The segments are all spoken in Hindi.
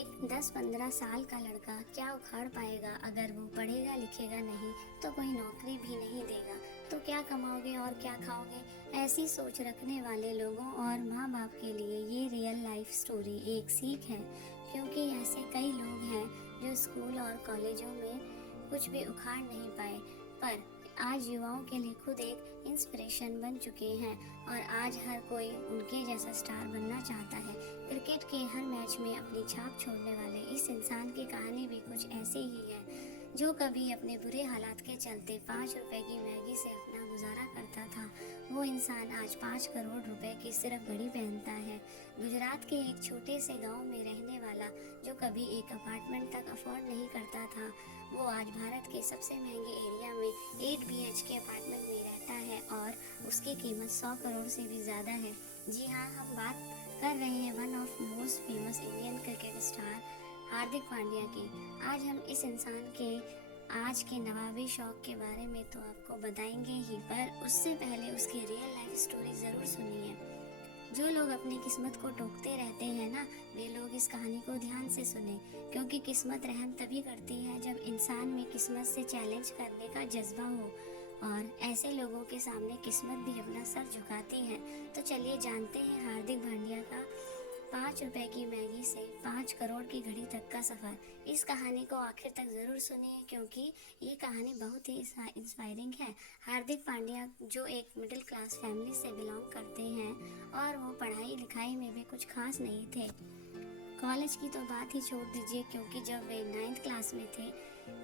एक 10-15 साल का लड़का क्या उखाड़ पाएगा अगर वो पढ़ेगा लिखेगा नहीं तो कोई नौकरी भी नहीं देगा। तो क्या कमाओगे और क्या खाओगे। ऐसी सोच रखने वाले लोगों और माँ बाप के लिए ये रियल लाइफ स्टोरी एक सीख है, क्योंकि ऐसे कई लोग हैं जो स्कूल और कॉलेजों में कुछ भी उखाड़ नहीं पाए, पर आज युवाओं के लिए खुद एक इंस्पिरेशन बन चुके हैं और आज हर कोई उनके जैसा स्टार बनना चाहता है। क्रिकेट के हर मैच में अपनी छाप छोड़ने वाले इस इंसान की कहानी भी कुछ ऐसी ही है, जो कभी अपने बुरे हालात के चलते 5 रुपए की मैगी से अपना गुजारा करता था। वो इंसान आज 5 करोड़ रुपए की सिर्फ घड़ी पहनता है। गुजरात के एक छोटे से गांव में रहने वाला, जो कभी एक अपार्टमेंट तक अफोर्ड नहीं करता था, वो आज भारत के सबसे महंगे एरिया में 8 BHK अपार्टमेंट में रहता है और उसकी कीमत 100 करोड़ से भी ज़्यादा है। जी हाँ, हम बात कर रहे हैं one of most famous Indian cricket star Hardik Pandya की। आज हम इस इंसान के आज के नवाबी शौक के बारे में तो आपको बताएंगे ही, पर उससे पहले उसकी रियल लाइफ स्टोरी ज़रूर सुनिए। जो लोग अपनी किस्मत को टोकते रहते हैं ना, वे लोग इस कहानी को ध्यान से सुने, क्योंकि किस्मत रहम तभी करती है जब इंसान में किस्मत से चैलेंज करने का जज्बा हो, और ऐसे लोगों के सामने किस्मत भी अपना सर झुकाती है। तो चलिए जानते हैं हार्दिक पांड्या का 5 रुपए की मैगी से 5 करोड़ की घड़ी तक का सफ़र। इस कहानी को आखिर तक ज़रूर सुनिए, क्योंकि ये कहानी बहुत ही इंस्पायरिंग है। हार्दिक पांड्या जो एक मिडिल क्लास फैमिली से बिलोंग करते हैं और वो पढ़ाई लिखाई में भी कुछ खास नहीं थे। कॉलेज की तो बात ही छोड़ दीजिए, क्योंकि जब वे 9th क्लास में थे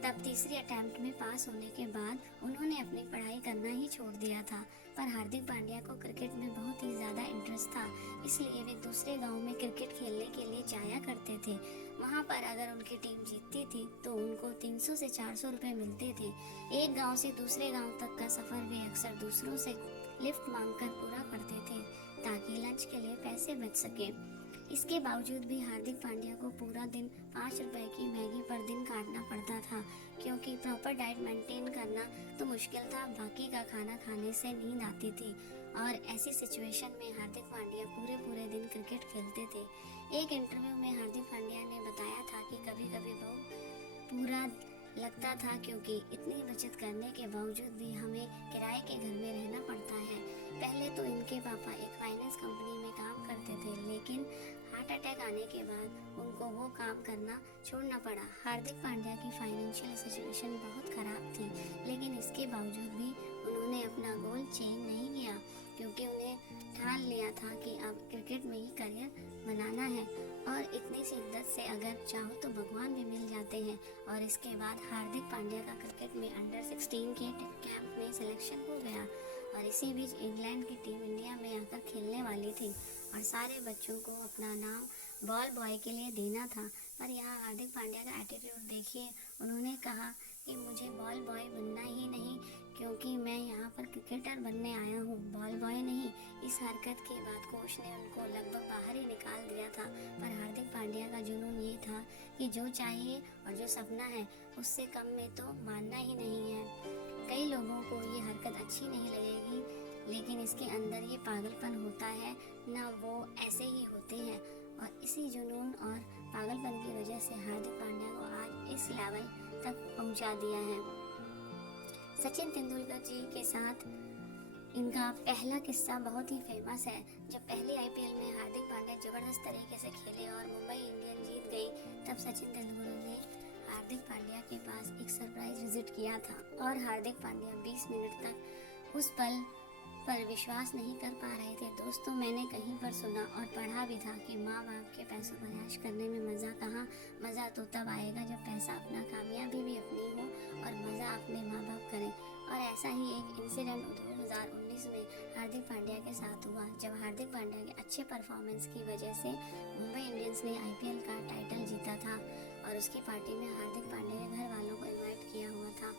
तब तीसरी अटेम्प्ट में पास होने के बाद उन्होंने अपनी पढ़ाई करना ही छोड़ दिया था। पर हार्दिक पांड्या को क्रिकेट में बहुत ही ज़्यादा इंटरेस्ट था, इसलिए वे दूसरे गांव में क्रिकेट खेलने के लिए जाया करते थे। वहां पर अगर उनकी टीम जीतती थी तो उनको 300 से 400 रुपये मिलते थे। एक गांव से दूसरे गांव तक का सफ़र वे अक्सर दूसरों से लिफ्ट मांगकर पूरा करते थे, ताकि लंच के लिए पैसे बच सके। इसके बावजूद भी हार्दिक पांड्या को पूरा दिन 5 रुपए की मैगी पर दिन काटना पड़ता था, क्योंकि प्रॉपर डाइट मेंटेन करना तो मुश्किल था, बाकी का खाना खाने से नींद आती थी। और ऐसी सिचुएशन में हार्दिक पांड्या पूरे पूरे दिन क्रिकेट खेलते थे। एक इंटरव्यू में हार्दिक पांड्या ने बताया था कि कभी कभी वो पूरा लगता था, क्योंकि इतनी बचत करने के बावजूद भी हमें किराए के घर में रहना पड़ता है। पहले तो इनके पापा एक फाइनेंस कंपनी में काम करते थे, लेकिन हार्ट अटैक आने के बाद उनको वो काम करना छोड़ना पड़ा। हार्दिक पांड्या की फाइनेंशियल सिचुएशन बहुत ख़राब थी, लेकिन इसके बावजूद भी उन्होंने अपना गोल चेंज नहीं किया, क्योंकि उन्हें ठान लिया था कि अब क्रिकेट में ही करियर बनाना है। और इतनी शिद्दत से अगर चाहो तो भगवान भी मिल जाते हैं। और इसके बाद हार्दिक पांड्या का क्रिकेट में अंडर 16 के कैंप में सिलेक्शन हो गया, और इसी बीच इंग्लैंड की टीम इंडिया में आकर खेलने वाली थी और सारे बच्चों को अपना नाम बॉल बॉय के लिए देना था। पर यहाँ हार्दिक पांड्या का एटीट्यूड देखिए, उन्होंने कहा कि मुझे बॉल बॉय बनना ही नहीं, क्योंकि मैं यहाँ पर क्रिकेटर बनने आया हूँ, बॉल बॉय नहीं। इस हरकत के बाद कोच ने उनको लगभग बाहर ही निकाल दिया था। पर हार्दिक पांड्या का जुनून ये था कि जो चाहिए और जो सपना है उससे कम में तो मानना ही नहीं है। कई लोगों को ये हरकत अच्छी नहीं लगेगी, लेकिन इसके अंदर ये पागलपन होता है ना, वो ऐसे ही होते हैं। और इसी जुनून और पागलपन की वजह से हार्दिक पांड्या को आज इस लेवल तक पहुंचा दिया है। सचिन तेंदुलकर जी के साथ इनका पहला किस्सा बहुत ही फेमस है। जब पहले IPL में हार्दिक पांड्या ज़बरदस्त तरीके से खेले और मुंबई इंडियन जीत गई, तब सचिन तेंदुलकर ने हार्दिक पांड्या के पास एक सरप्राइज विजिट किया था, और हार्दिक पांड्या 20 मिनट तक उस पल पर विश्वास नहीं कर पा रहे थे। दोस्तों, मैंने कहीं पर सुना और पढ़ा भी था कि माँ बाप के पैसों पर ऐश करने में मज़ा कहाँ, मज़ा तो तब आएगा जब पैसा अपना, कामयाबी भी अपनी हो और मज़ा अपने माँ बाप करें। और ऐसा ही एक इंसिडेंट 2019 में हार्दिक पांड्या के साथ हुआ, जब हार्दिक पांड्या के अच्छे परफॉर्मेंस की वजह से मुंबई इंडियंस ने IPL का टाइटल जीता था, और उसकी पार्टी में हार्दिक पांड्या के घर वालों को इनवाइट किया हुआ था।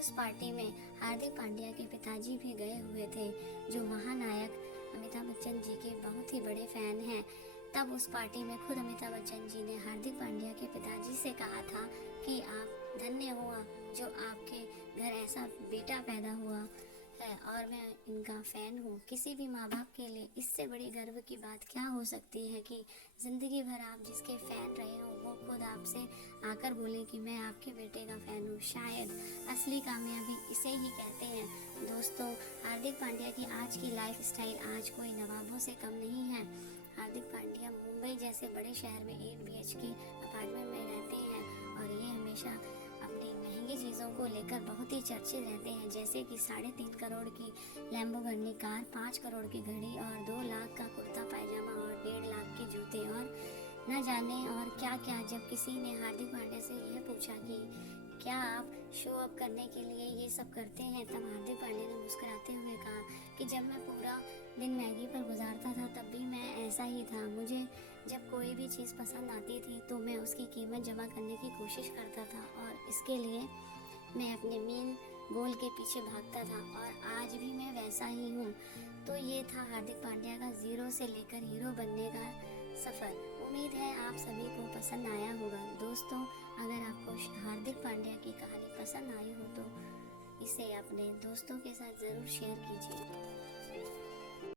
उस पार्टी में हार्दिक पांड्या के पिताजी भी गए हुए थे, जो महानायक अमिताभ बच्चन जी के बहुत ही बड़े फैन हैं। तब उस पार्टी में खुद अमिताभ बच्चन जी ने हार्दिक पांड्या के पिताजी से कहा था कि आप धन्य हुआ जो आपके घर ऐसा बेटा पैदा हुआ है, और मैं इनका फ़ैन हूँ। किसी भी माँ बाप के लिए इससे बड़ी गर्व की बात क्या हो सकती है कि ज़िंदगी भर आप जिसके फ़ैन रहे हो वो खुद आपसे आकर बोले कि मैं आपके बेटे का फ़ैन हूँ। शायद असली कामयाबी इसे ही कहते हैं। दोस्तों, हार्दिक पांड्या की आज की लाइफ स्टाइल आज कोई नवाबों से कम नहीं है। हार्दिक पांड्या मुंबई जैसे बड़े शहर में 8 BHK अपार्टमेंट में रहते हैं और ये हमेशा अपनी महंगी चीज़ों को लेकर बहुत ही चर्चित रहते हैं, जैसे कि 3.5 करोड़ की लैम्बोर्गिनी कार, 5 करोड़ की घड़ी और 2 लाख का कुर्ता पायजामा और 1.5 लाख के जूते और न जाने और क्या क्या। जब किसी ने हार्दिक पांड्या से यह पूछा कि क्या आप शो अप करने के लिए ये सब करते हैं, तब हार्दिक पांड्या ने मुस्कुराते हुए कहा कि जब मैं पूरा दिन मैगी पर गुजारता था तब भी मैं ऐसा ही था। मुझे जब कोई भी चीज़ पसंद आती थी तो मैं उसकी कीमत जमा करने की कोशिश करता था और इसके लिए मैं अपने मेन गोल के पीछे भागता था और आज भी मैं वैसा ही हूँ। तो ये था हार्दिक पांड्या का ज़ीरो से लेकर हीरो बनने का सफ़र। उम्मीद है आप सभी को पसंद आया होगा। दोस्तों, अगर आपको हार्दिक पांड्या की कहानी पसंद आई हो तो इसे अपने दोस्तों के साथ ज़रूर शेयर कीजिए।